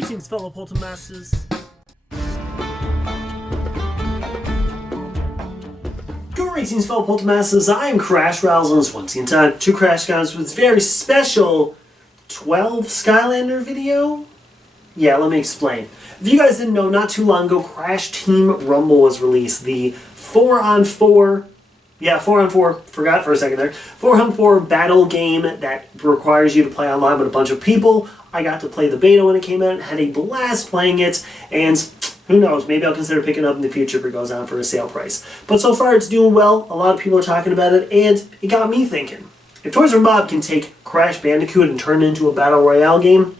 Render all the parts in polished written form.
Greetings, fellow Poltermasters. Greetings, fellow Poltermasters. I am Crash Rowsell, and it's once again time to Crash Guys with this very special 12 Skylander video. Yeah, let me explain. If you guys didn't know, not too long ago, Crash Team Rumble was released. The 4-on-4, forgot for a second there, 4-on-4 battle game that requires you to play online with a bunch of people. I got to play the beta when it came out, had a blast playing it, and who knows, maybe I'll consider picking it up in the future if it goes on for a sale price. But so far it's doing well, a lot of people are talking about it, and it got me thinking. If Toys R Bob can take Crash Bandicoot and turn it into a Battle Royale game,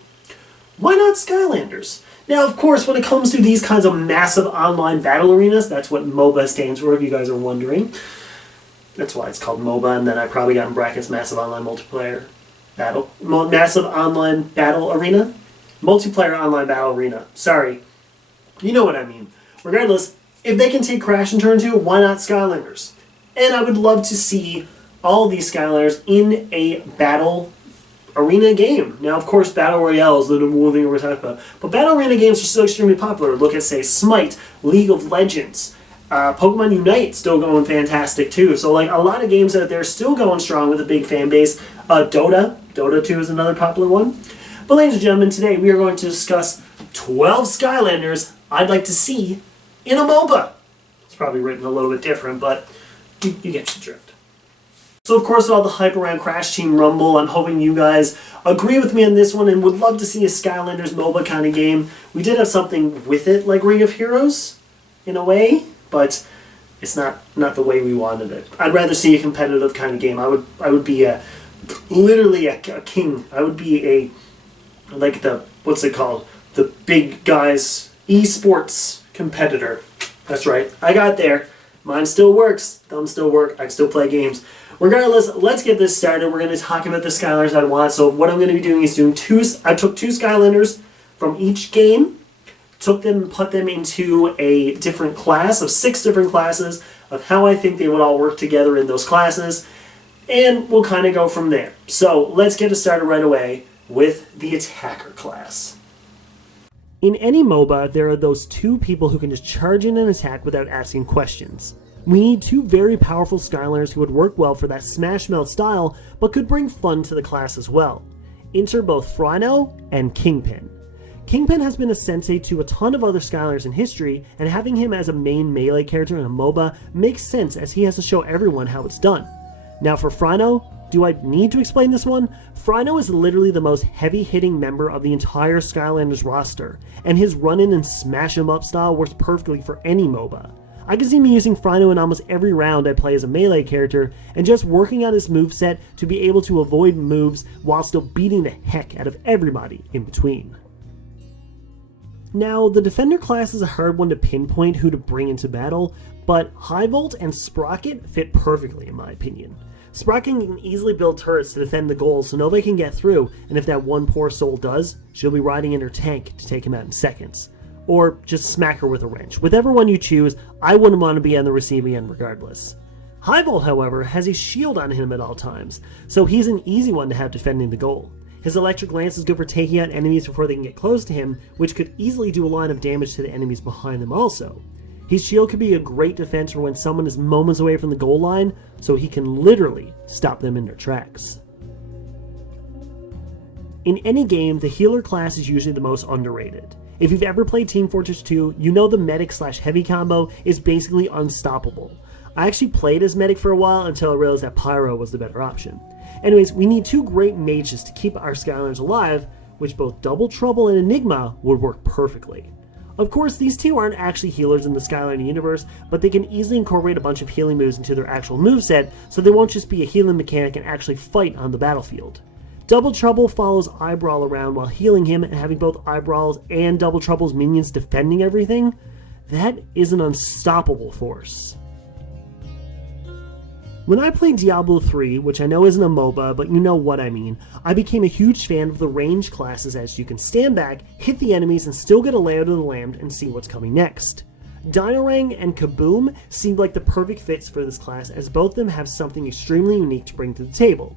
why not Skylanders? Now, of course, when it comes to these kinds of massive online battle arenas, that's what MOBA stands for, if you guys are wondering. That's why it's called MOBA, and then I probably got in brackets Massive Online Multiplayer Battle. Massive Online Battle Arena? Multiplayer Online Battle Arena. Sorry. You know what I mean. Regardless, if they can take Crash and turn into it, why not Skylanders? And I would love to see all these Skylanders in a battle arena game. Now, of course, Battle Royale is the number one thing we're talking about. But Battle Arena games are still extremely popular. Look at, say, Smite, League of Legends, Pokemon Unite still going fantastic too. So like a lot of games out there still going strong with a big fan base. Dota 2 is another popular one. But ladies and gentlemen, today we are going to discuss 12 Skylanders I'd like to see in a MOBA. It's probably written a little bit different, but you get the drift. So of course, with all the hype around Crash Team Rumble, I'm hoping you guys agree with me on this one and would love to see a Skylanders MOBA kind of game. We did have something with it like Ring of Heroes, in a way, but it's not the way we wanted it. I'd rather see a competitive kind of game. I would be literally a king. I would be like the, what's it called? The big guys esports competitor. That's right. I got there. Mine still works. Thumbs still work. I can still play games. Regardless, let's get this started. We're going to talk about the Skylanders I want. So what I'm going to be doing is I took two Skylanders from each game, took them and put them into a different class of 6 different classes of how I think they would all work together in those classes, and we'll kind of go from there. So let's get it started right away with the attacker class. In any MOBA, there are those 2 people who can just charge in and attack without asking questions. We need 2 very powerful Skylanders who would work well for that smash mouth style, but could bring fun to the class as well. Enter both Frino and Kingpin. Kingpin has been a sensei to a ton of other Skylanders in history, and having him as a main melee character in a MOBA makes sense as he has to show everyone how it's done. Now for Frino, do I need to explain this one? Frino is literally the most heavy-hitting member of the entire Skylanders roster, and his run-in and smash-em-up style works perfectly for any MOBA. I can see me using Frino in almost every round I play as a melee character, and just working on his moveset to be able to avoid moves while still beating the heck out of everybody in between. Now, the Defender class is a hard one to pinpoint who to bring into battle, but High Volt and Sprocket fit perfectly in my opinion. Sprocket can easily build turrets to defend the goals so nobody can get through, and if that one poor soul does, she'll be riding in her tank to take him out in seconds. Or just smack her with a wrench. Whichever one you choose, I wouldn't want to be on the receiving end regardless. High Volt, however, has a shield on him at all times, so he's an easy one to have defending the goal. His electric lance is good for taking out enemies before they can get close to him, which could easily do a line of damage to the enemies behind them also. His shield could be a great defense for when someone is moments away from the goal line, so he can literally stop them in their tracks. In any game, the healer class is usually the most underrated. If you've ever played Team Fortress 2, you know the medic/heavy combo is basically unstoppable. I actually played as medic for a while until I realized that Pyro was the better option. Anyways, we need 2 great mages to keep our Skylanders alive, which both Double Trouble and Enigma would work perfectly. Of course, these 2 aren't actually healers in the Skylander universe, but they can easily incorporate a bunch of healing moves into their actual moveset, so they won't just be a healing mechanic and actually fight on the battlefield. Double Trouble follows Eyebrawl around while healing him, and having both Eyebrawl's and Double Trouble's minions defending everything, that is an unstoppable force. When I played Diablo 3, which I know isn't a MOBA, but you know what I mean, I became a huge fan of the range classes as you can stand back, hit the enemies, and still get a layout of the land and see what's coming next. Dinorang and Kaboom seemed like the perfect fits for this class as both of them have something extremely unique to bring to the table.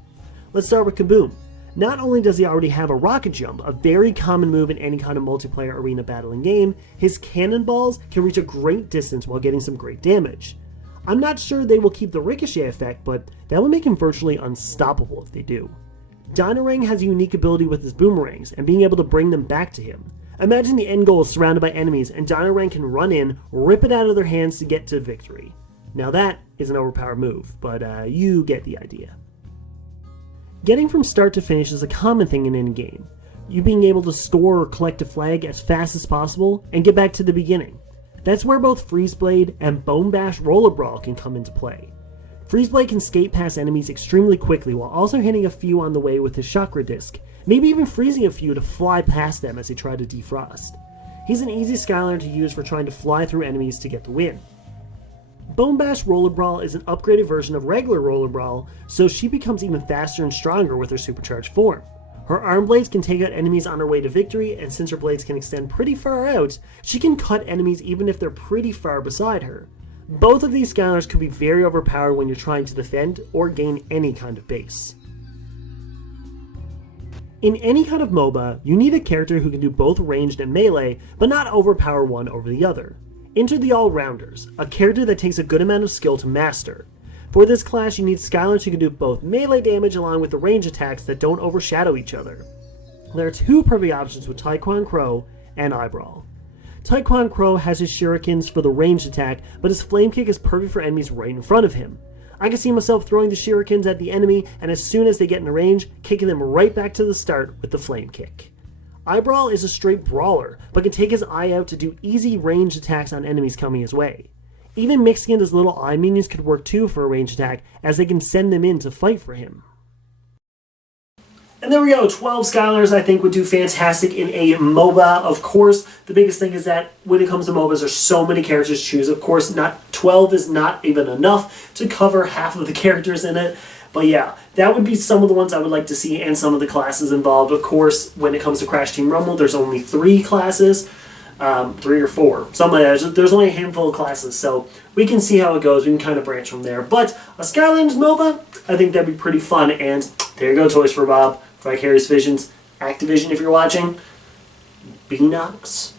Let's start with Kaboom. Not only does he already have a rocket jump, a very common move in any kind of multiplayer arena battling game, his cannonballs can reach a great distance while getting some great damage. I'm not sure they will keep the ricochet effect, but that would make him virtually unstoppable if they do. Dynarang has a unique ability with his boomerangs and being able to bring them back to him. Imagine the end goal is surrounded by enemies and Dynarang can run in, rip it out of their hands to get to victory. Now that is an overpowered move, but you get the idea. Getting from start to finish is a common thing in any game. You being able to store or collect a flag as fast as possible and get back to the beginning. That's where both Freeze Blade and Bone Bash Roller Brawl can come into play. Freeze Blade can skate past enemies extremely quickly while also hitting a few on the way with his chakra disc, maybe even freezing a few to fly past them as they try to defrost. He's an easy Skylander to use for trying to fly through enemies to get the win. Bone Bash Roller Brawl is an upgraded version of regular Roller Brawl, so she becomes even faster and stronger with her supercharged form. Her arm blades can take out enemies on her way to victory, and since her blades can extend pretty far out, she can cut enemies even if they're pretty far beside her. Both of these Skylanders could be very overpowered when you're trying to defend or gain any kind of base. In any kind of MOBA, you need a character who can do both ranged and melee, but not overpower one over the other. Enter the Allrounders, a character that takes a good amount of skill to master. For this class, you need Skylanders who can do both melee damage along with the range attacks that don't overshadow each other. There are two perfect options with Taekwon Crow and Brawl. Taekwon Crow has his shurikens for the ranged attack, but his flame kick is perfect for enemies right in front of him. I can see myself throwing the shurikens at the enemy, and as soon as they get in range, kicking them right back to the start with the flame kick. Brawl is a straight brawler, but can take his eye out to do easy ranged attacks on enemies coming his way. Even mixing in his little eye minions could work too for a ranged attack, as they can send them in to fight for him. And there we go, 12 Skylanders I think would do fantastic in a MOBA. Of course, the biggest thing is that when it comes to MOBAs, there's so many characters to choose. Of course, 12 is not even enough to cover half of the characters in it. But yeah, that would be some of the ones I would like to see and some of the classes involved. Of course, when it comes to Crash Team Rumble, there's only 3 classes. 3 or 4. Something like that. There's only a handful of classes, so we can see how it goes. We can kind of branch from there. But a Skylanders MOBA, I think that'd be pretty fun. And there you go, Toys for Bob. Vicarious Visions, Activision if you're watching, Beanox.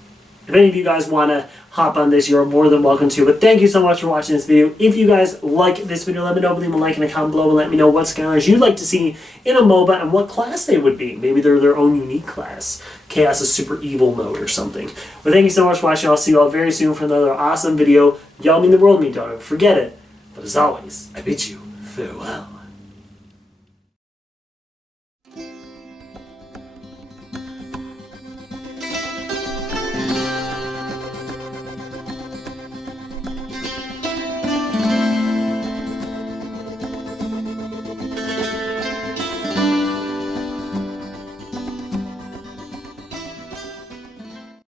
If any of you guys want to hop on this, you're more than welcome to. But thank you so much for watching this video. If you guys like this video, let me know. Leave a like and a comment below and let me know what Skylanders you'd like to see in a MOBA and what class they would be. Maybe they're their own unique class. Chaos is super evil mode or something. But thank you so much for watching. I'll see you all very soon for another awesome video. Y'all mean the world to me, don't ever forget it. But as always, I bid you farewell.